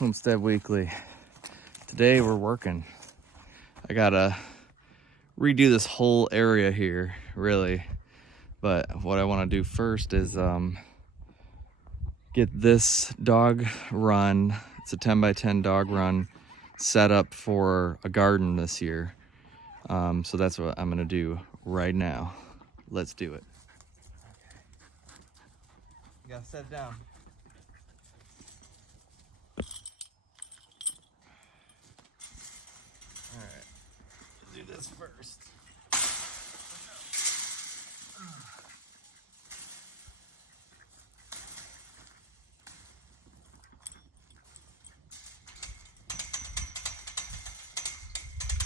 Homestead Weekly. Today we're working. I gotta redo this whole area here, really. But what I want to do first is get this dog run. It's a 10 by 10 dog run set up for a garden this year. So that's what I'm gonna do right now. Let's do it. You gotta set it down. All right, do this first.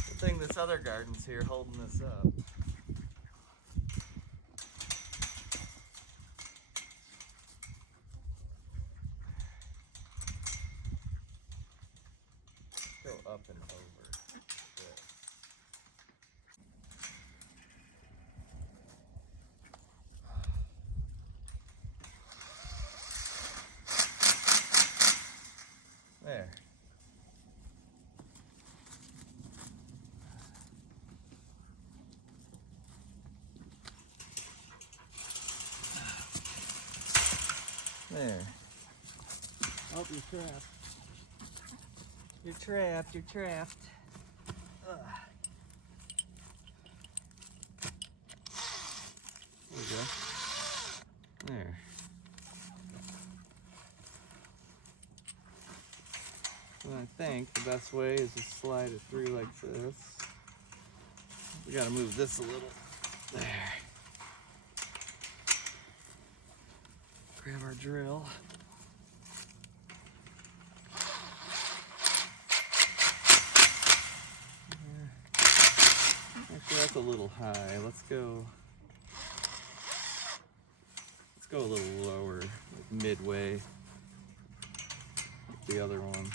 Good thing this other garden's here holding this up. Go up and over this. There. There. Oh, you're trapped. You're trapped, you're trapped. Ugh. There we go. There. And I think the best way is to slide it through like this. We gotta move this a little. There. Grab our drill. Actually, that's a little high. Let's go a little lower, like midway, like the other one.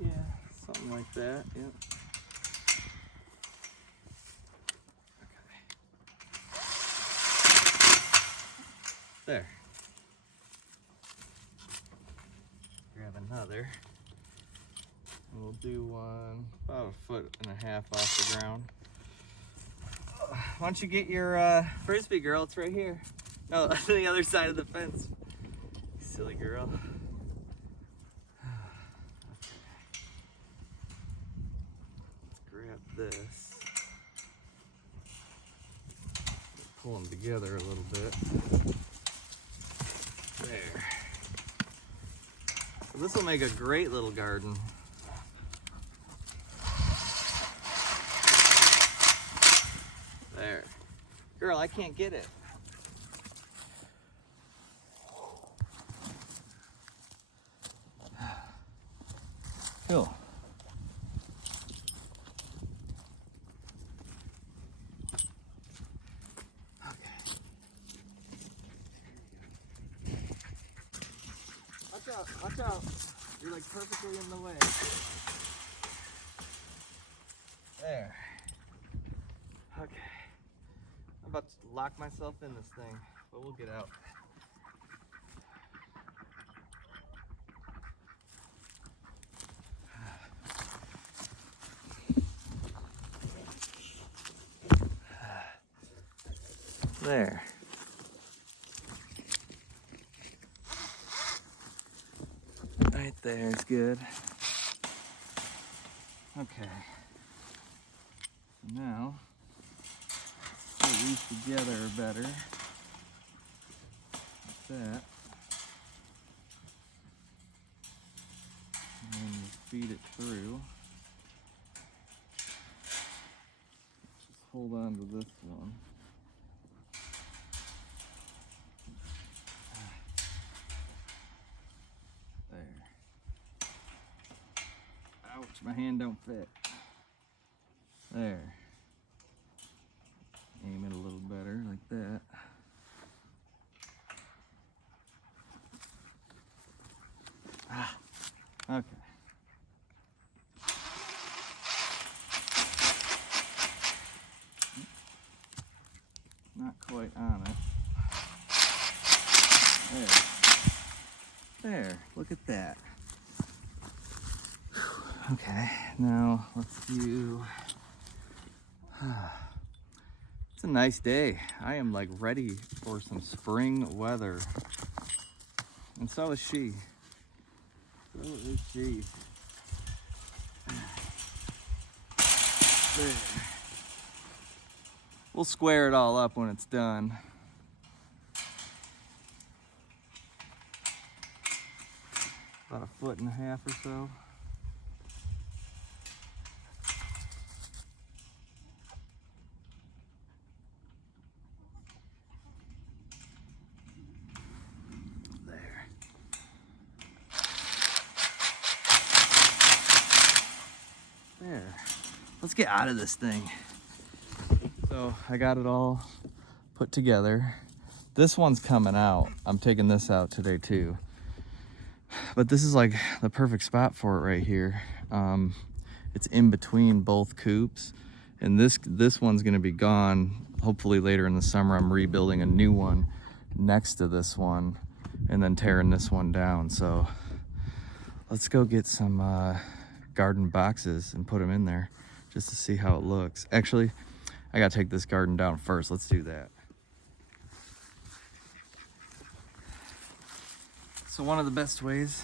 Yeah, something like that. Yep. Okay. There. Grab another. And we'll do one about 1.5 feet off the ground. Why don't you get your frisbee, girl? It's right here. No, on the other side of the fence. Silly girl. Okay. Let's grab this. Pull them together a little bit. There. So this will make a great little garden. There. Girl, I can't get it. Cool. Okay. Watch out, watch out. You're like perfectly in the way. There. Okay. I'm about to lock myself in this thing, but we'll get out. There. Right there is good. Okay. So now, put these together better. Like that. And then you feed it through. Just hold on to this one. There. Ouch, my hand don't fit. There. Aim it a little better, like that. Ah, okay. Not quite on it. There. There, look at that. Okay, now let's do... It's a nice day. I am like ready for some spring weather. And so is she. So is she. There. We'll square it all up when it's done. About 1.5 feet or so. There. There. Let's get out of this thing. So I got it all put together. This one's coming out. I'm taking this out today too. But this is like the perfect spot for it right here. It's in between both coops, and this one's gonna be gone. Hopefully later in the summer, I'm rebuilding a new one next to this one and then tearing this one down. So let's go get some garden boxes and put them in there just to see how it looks. Actually, I gotta take this garden down first. Let's do that. So one of the best ways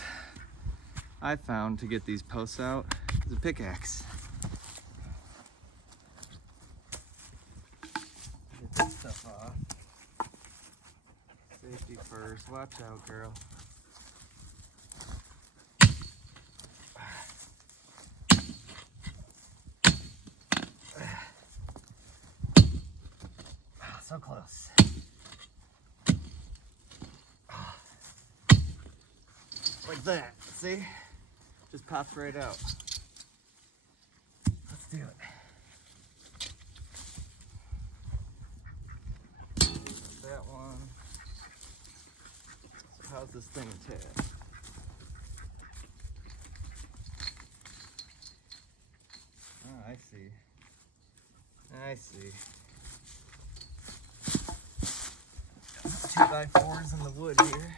I've found to get these posts out is a pickaxe. Get this stuff off. Safety first. Watch out, girl. So close. Like that, see? Just pops right out. Let's do it. That one. So how's this thing attached? Oh, I see. I see. 2x4s in the wood here.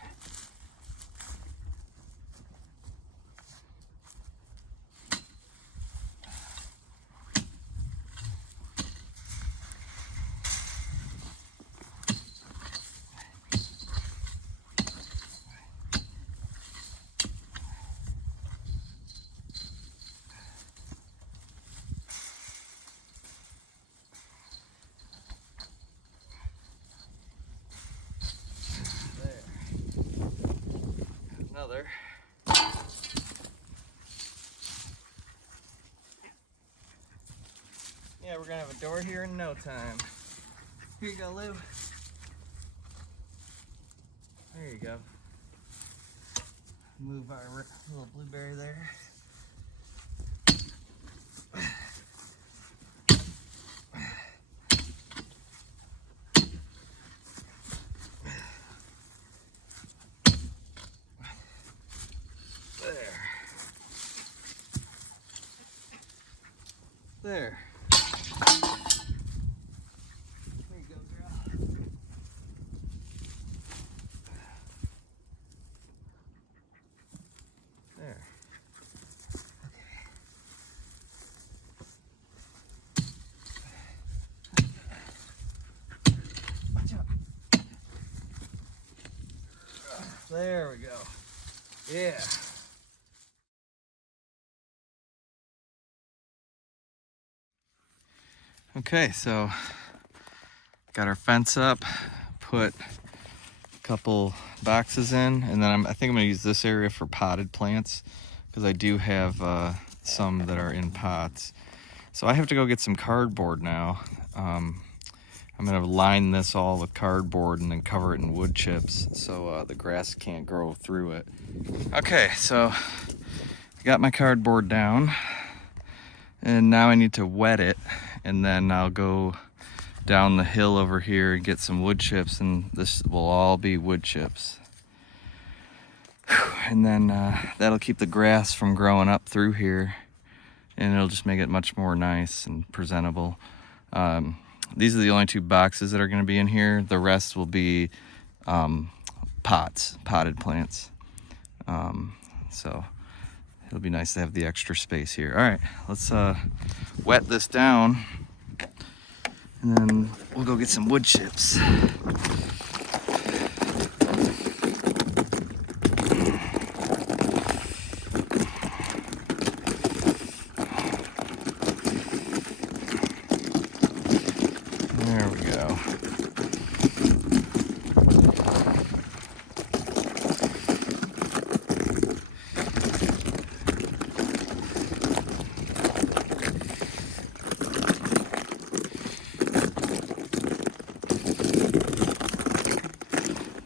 Another. Yeah, we're gonna have a door here in no time. Here you go, Lou. There you go. Move our little blueberry there. There. There you go, girl. There. Okay. Watch out. There we go. Yeah. Okay, so got our fence up, put a couple boxes in, and then I think I'm gonna use this area for potted plants because I do have some that are in pots. So I have to go get some cardboard now. I'm gonna line this all with cardboard and then cover it in wood chips so the grass can't grow through it. Okay, so I got my cardboard down, and now I need to wet it, and then I'll go down the hill over here and get some wood chips, and this will all be wood chips. And then that'll keep the grass from growing up through here, and it'll just make it much more nice and presentable. These are the only 2 boxes that are going to be in here. The rest will be potted plants. So it'll be nice to have the extra space here. All right, let's wet this down, and then we'll go get some wood chips. There we go.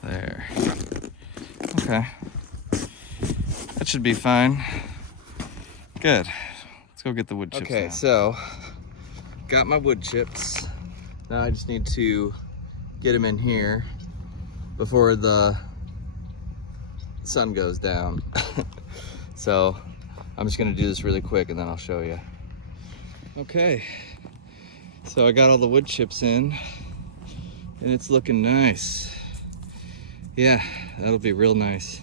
There. Okay. That should be fine. Good. Let's go get the wood chips. Okay, now. So got my wood chips. Now I just need to get them in here before the sun goes down. So I'm just gonna do this really quick and then I'll show you. Okay, so I got all the wood chips in and it's looking nice. Yeah, that'll be real nice.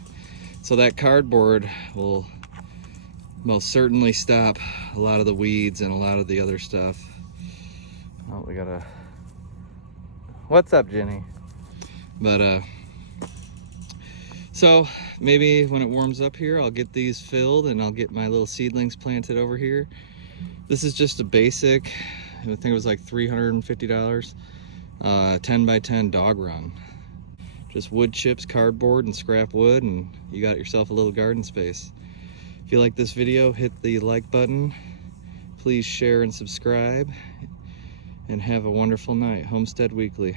So that cardboard will most certainly stop a lot of the weeds and a lot of the other stuff. Oh, we gotta... What's up, Jenny? But so maybe when it warms up here, I'll get these filled and I'll get my little seedlings planted over here. This is just a basic, I think it was like $350, 10 by 10 dog run. Just wood chips, cardboard, and scrap wood, and you got yourself a little garden space. If you like this video, hit the like button. Please share and subscribe. And have a wonderful night. Homestead Weekly.